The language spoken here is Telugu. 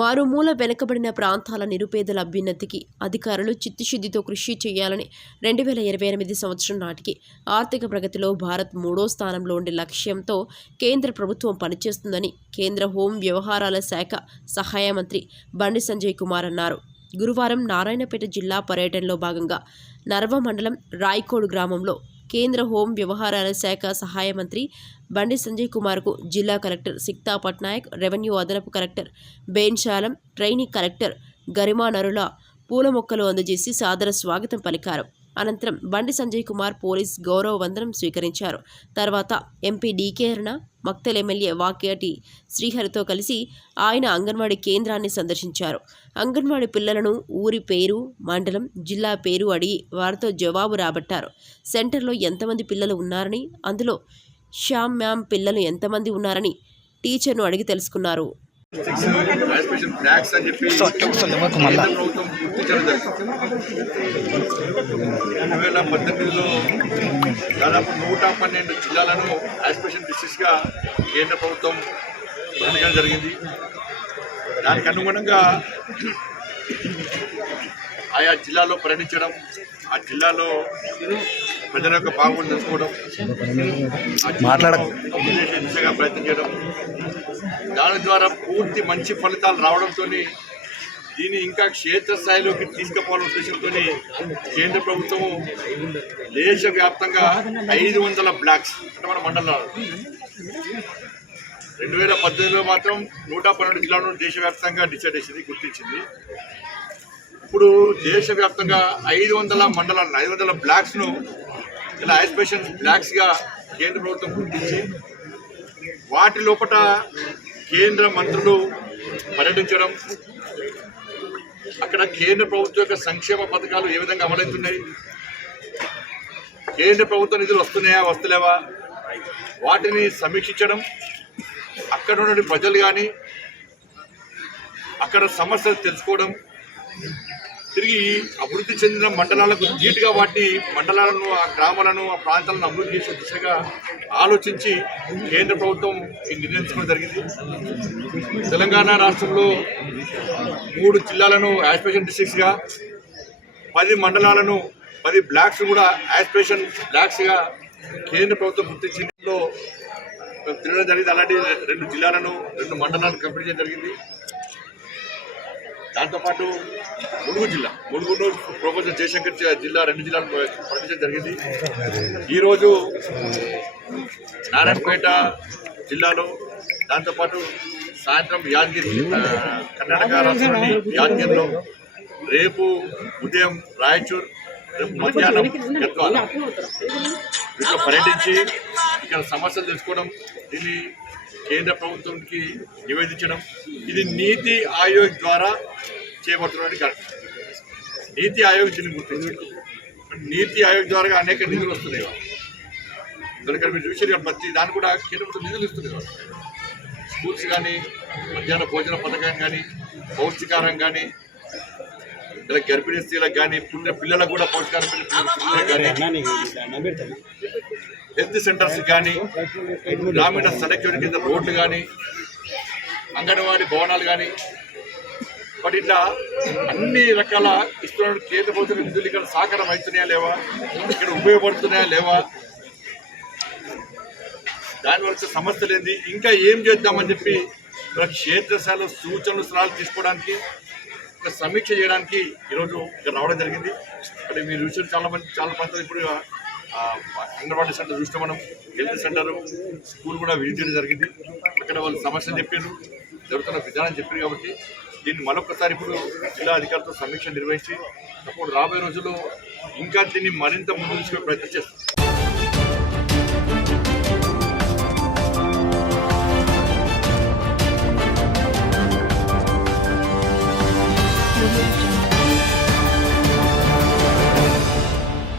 మారుమూల వెనుకబడిన ప్రాంతాల నిరుపేదల అభ్యున్నతికి అధికారులు చిత్తశుద్ధితో కృషి చేయాలని 2028 సంవత్సరం నాటికి ఆర్థిక ప్రగతిలో భారత్ 3వ స్థానంలో ఉండే లక్ష్యంతో కేంద్ర ప్రభుత్వం పనిచేస్తుందని కేంద్ర హోం వ్యవహారాల శాఖ సహాయ మంత్రి బండి సంజయ్ కుమార్ అన్నారు. గురువారం నారాయణపేట జిల్లా పర్యటనలో భాగంగా నర్వ మండలం రాయ్కోడ్ గ్రామంలో కేంద్ర హోం వ్యవహారాల శాఖ సహాయ మంత్రి బండి సంజయ్ కుమార్కు జిల్లా కలెక్టర్ సిక్తా పట్నాయక్, రెవెన్యూ అదనపు కలెక్టర్ బేన్శాలం, ట్రైనింగ్ కలెక్టర్ గరిమా నరుల పూల మొక్కలు అందజేసి సాదర స్వాగతం పలికారు. అనంతరం బండి సంజయ్ కుమార్ పోలీస్ గౌరవ వందనం స్వీకరించారు. తర్వాత ఎంపీ డీకే అరుణ, మక్తల్ ఎమ్మెల్యే వాక్యాటి శ్రీహరితో కలిసి ఆయన అంగన్వాడీ కేంద్రాన్ని సందర్శించారు. అంగన్వాడీ పిల్లలను ఊరి పేరు, మండలం, జిల్లా పేరు అడిగి వారితో జవాబు రాబట్టారు. సెంటర్లో ఎంతమంది పిల్లలు ఉన్నారని, అందులో శ్యామ్ మ్యామ్ పిల్లలు ఎంతమంది ఉన్నారని టీచర్ను అడిగి తెలుసుకున్నారు. దాదాపు 112 జిల్లాలను యాస్పిరేషన్ డిస్ట్రిక్ట్స్గా కేంద్ర ప్రభుత్వం ప్రకటించడం జరిగింది. దానికి అనుగుణంగా ఆయా జిల్లాలో పర్యటించడం, ఆ జిల్లాలో ప్రజల యొక్క బాగుండి తెలుసుకోవడం, దిశగా ప్రయత్నం చేయడం, దాని ద్వారా పూర్తి మంచి ఫలితాలు రావడంతో దీన్ని ఇంకా క్షేత్రస్థాయిలోకి తీసుకుపోవాలనే ఉద్దేశంతో కేంద్ర ప్రభుత్వము దేశవ్యాప్తంగా 500 బ్లాక్స్ అంటే మన మండలాలు 2018లో మాత్రం 112 జిల్లాలను దేశవ్యాప్తంగా డిసైడ్ చేసింది, గుర్తించింది. ఇప్పుడు దేశవ్యాప్తంగా 500 మండలాలను 500 బ్లాక్స్ను ఇలా యాస్పిరేషన్ బ్లాక్స్గా కేంద్ర ప్రభుత్వం గుర్తించి వాటి లోపల కేంద్ర మంత్రులు పర్యటించడం, అక్కడ కేంద్ర ప్రభుత్వం యొక్క సంక్షేమ పథకాలు ఏ విధంగా అమలవుతున్నాయి, కేంద్ర ప్రభుత్వ నిధులు వస్తున్నాయా వస్తలేవా వాటిని సమీక్షించడం, అక్కడ ఉన్న ప్రజలు కానీ అక్కడ సమస్యలు తెలుసుకోవడం, తిరిగి అభివృద్ధి చెందిన మండలాలకు ధీటుగా వాటి మండలాలను, ఆ గ్రామాలను, ఆ ప్రాంతాలను అభివృద్ధి చేసే దిశగా ఆలోచించి కేంద్ర ప్రభుత్వం నిర్ణయించుకోవడం జరిగింది. తెలంగాణ రాష్ట్రంలో 3 జిల్లాలను యాస్పిరేషన్ డిస్ట్రిక్ట్స్గా, 10 మండలాలను, 10 బ్లాక్స్ కూడా యాస్పిరేషన్ బ్లాక్స్గా కేంద్ర ప్రభుత్వం గుర్తించిందో తిరగడం జరిగింది. అలాంటి 2 జిల్లాలను, 2 మండలాలను కంప్లీట్ చేయడం జరిగింది. దాంతోపాటు ములుగులో ప్రొఫెసర్ జయశంకర్ జిల్లా 2 జిల్లాలు పర్యటించడం జరిగింది. ఈరోజు నారాయణపేట జిల్లాలో, దాంతోపాటు సాయంత్రం యాదగిరి, కర్ణాటక రాష్ట్రంలోని యాదగిరిలో, రేపు ఉదయం రాయచూర్, రేపు మధ్యాహ్నం గద్వాల వీటిలో పర్యటించి ఇక్కడ సమస్యలు తెలుసుకోవడం, దీన్ని కేంద్ర ప్రభుత్వానికి నివేదించడం. ఇది నీతి ఆయోగ్ ద్వారా చేయబడుతున్నది కరెక్ట్. నీతి ఆయోగ్ దీన్ని గుర్తించడం, నీతి ఆయోగ్ ద్వారా అనేక నిధులు వస్తున్నాయి. ఇక్కడ మీరు చూసారు, ప్రతి దాన్ని కూడా కేంద్ర ప్రభుత్వం నిధులు ఇస్తున్నాయి. స్కూల్స్ కానీ, మధ్యాహ్న భోజన పథకం కానీ, పౌష్టికారం కానీ, ఇలా గర్భిణీ స్త్రీలకు కానీ, పిల్లలకు కూడా పౌష్టికారం కానీ, హెల్త్ సెంటర్స్ కానీ, గ్రామీణ సడక్ కింద రోడ్లు కానీ, అంగన్వాడీ భవనాలు కానీ, బట్ ఇట్లా అన్ని రకాల ఇస్తున్న కేంద్ర ప్రభుత్వ నిధులు ఇక్కడ సహకారం అవుతున్నాయా లేవా, ఇక్కడ ఉపయోగపడుతున్నాయా లేవా, దానివల్ల సమస్యలు ఏంది, ఇంకా ఏం చేద్దామని చెప్పి క్షేత్రస్థాయిలో సూచనలు సలహాలు తీసుకోవడానికి, ఇక్కడ సమీక్ష చేయడానికి ఈరోజు ఇక్కడ రావడం జరిగింది. అంటే మీరు చూసిన చాలా ప్రాంతాలు ఇప్పుడు అంగన్వాడీ సెంటర్ చూస్తే మనం, హెల్త్ సెంటర్, స్కూల్ కూడా విజిట్ చేయడం జరిగింది. అక్కడ వాళ్ళు సమస్యలు చెప్పారు, జరుగుతున్న విధానం చెప్పారు. కాబట్టి దీన్ని మరొకసారి ఇప్పుడు జిల్లా అధికారులతో సమీక్ష నిర్వహించి అప్పుడు రాబోయే రోజుల్లో ఇంకా దీన్ని మరింత ముందు ప్రయత్నం చేస్తాం.